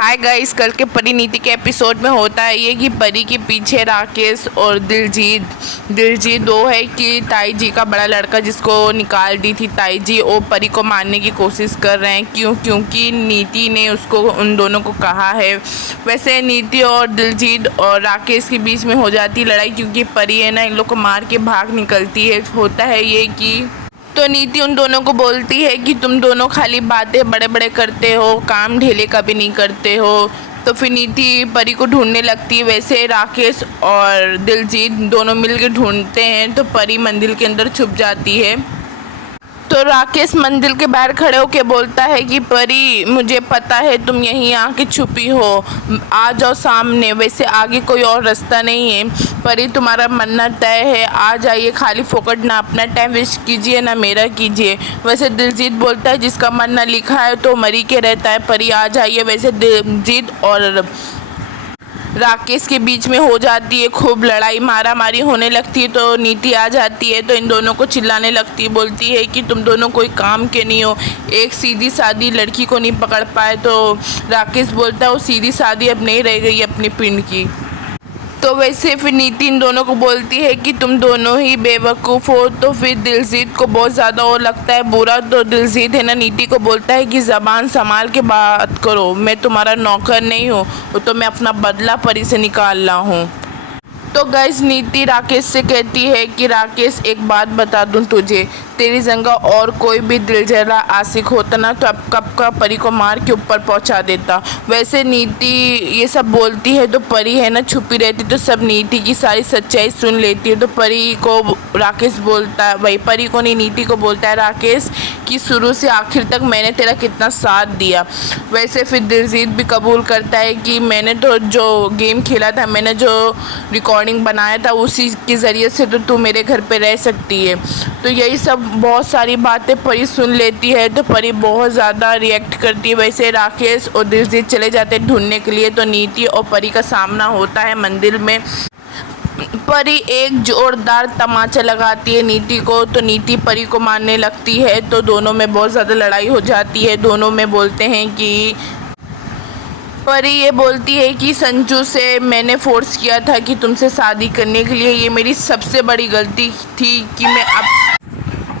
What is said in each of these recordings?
Hi guys, कल के परी नीति के एपिसोड में होता है ये कि परी के पीछे राकेश और दिलजीत दो है कि ताई जी का बड़ा लड़का जिसको निकाल दी थी ताई जी, और परी को मारने की कोशिश कर रहे हैं। क्योंकि नीति ने उसको उन दोनों को कहा है। वैसे नीति और दिलजीत और राकेश के बीच में हो जाती लड़ाई क्योंकि परी है ना इन लोग को मार के भाग निकलती है। होता है ये कि तो नीति उन दोनों को बोलती है कि तुम दोनों खाली बातें बड़े बड़े करते हो, काम ढेले कभी नहीं करते हो। तो फिर नीति परी को ढूंढने लगती है। वैसे राकेश और दिलजीत दोनों मिलकर ढूंढते हैं तो परी मंदिर के अंदर छुप जाती है। तो राकेश मंदिर के बाहर खड़े होकर बोलता है कि परी, मुझे पता है तुम यहीं आके छुपी हो, आ जाओ सामने। वैसे आगे कोई और रास्ता नहीं है परी, तुम्हारा मन्नत तय है, आ जाइए। खाली फोकट ना अपना टाइम वेस्ट कीजिए ना मेरा कीजिए। वैसे दिलजीत बोलता है जिसका मन ना लिखा है तो मरी के रहता है, परी आ जाइए। वैसे दिलजीत और राकेश के बीच में हो जाती है खूब लड़ाई, मारा मारी होने लगती है। तो नीति आ जाती है तो इन दोनों को चिल्लाने लगती है, बोलती है कि तुम दोनों कोई काम के नहीं हो, एक सीधी सादी लड़की को नहीं पकड़ पाए। तो राकेश बोलता है वो सीधी सादी अब नहीं रह गई अपनी पिंड की। तो वैसे फिर नीति इन दोनों को बोलती है कि तुम दोनों ही बेवकूफ़ हो। तो फिर दिलजीत को बहुत ज़्यादा वो लगता है बुरा। तो दिलजीत है ना नीति को बोलता है कि ज़बान संभाल के बात करो, मैं तुम्हारा नौकर नहीं हूँ, तो मैं अपना बदला परी से निकाल रहा हूँ। तो गाइस नीति राकेश से कहती है कि राकेश एक बात बता दूं तुझे, तेरी जगह और कोई भी दिलजरा आशिक होता ना तो अब कब का परी को मार के ऊपर पहुंचा देता। वैसे नीति ये सब बोलती है तो परी है ना छुपी रहती, तो सब नीति की सारी सच्चाई सुन लेती है। तो परी को राकेश बोलता है, वही परी को नहीं नीति को बोलता है राकेश कि शुरू से आखिर तक मैंने तेरा कितना साथ दिया। वैसे फिर दिलजीत भी कबूल करता है कि मैंने तो जो गेम खेला था, मैंने जो रिकॉर्डिंग बनाया था, उसी के ज़रिए से तो तू मेरे घर पे रह सकती है। तो यही सब बहुत सारी बातें परी सुन लेती है तो परी बहुत ज़्यादा रिएक्ट करती है। वैसे राकेश और दिलजीत चले जाते हैं ढूंढने के लिए। तो नीति और परी का सामना होता है मंदिर में। परी एक जोरदार तमाचा लगाती है नीति को, तो नीति परी को मारने लगती है। तो दोनों में बहुत ज़्यादा लड़ाई हो जाती है। दोनों में बोलते हैं कि परी ये बोलती है कि संजू से मैंने फोर्स किया था कि तुमसे शादी करने के लिए, ये मेरी सबसे बड़ी गलती थी कि मैं अब।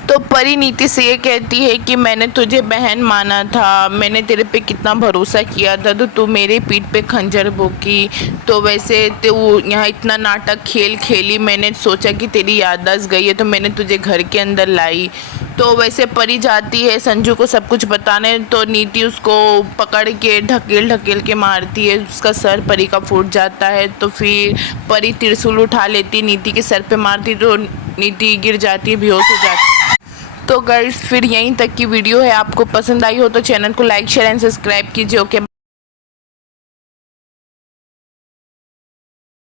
तो परी नीति से ये कहती है कि मैंने तुझे बहन माना था, मैंने तेरे पे कितना भरोसा किया था, तो तू मेरे पीठ पे खंजर भोंकी। तो वैसे तो यहाँ इतना नाटक खेली, मैंने सोचा कि तेरी याददाश्त गई है तो मैंने तुझे घर के अंदर लाई। तो वैसे परी जाती है संजू को सब कुछ बताने। तो नीति उसको पकड़ के ढकेल के मारती है, उसका सर परी का फूट जाता है। तो फिर परी त्रिशूल उठा लेती, नीति के सर पे मारती तो नीति गिर जाती है, बेहोश हो जाती है। तो गाइस फिर यहीं तक की वीडियो है, आपको पसंद आई हो तो चैनल को लाइक शेयर एंड सब्सक्राइब कीजिए। ओके।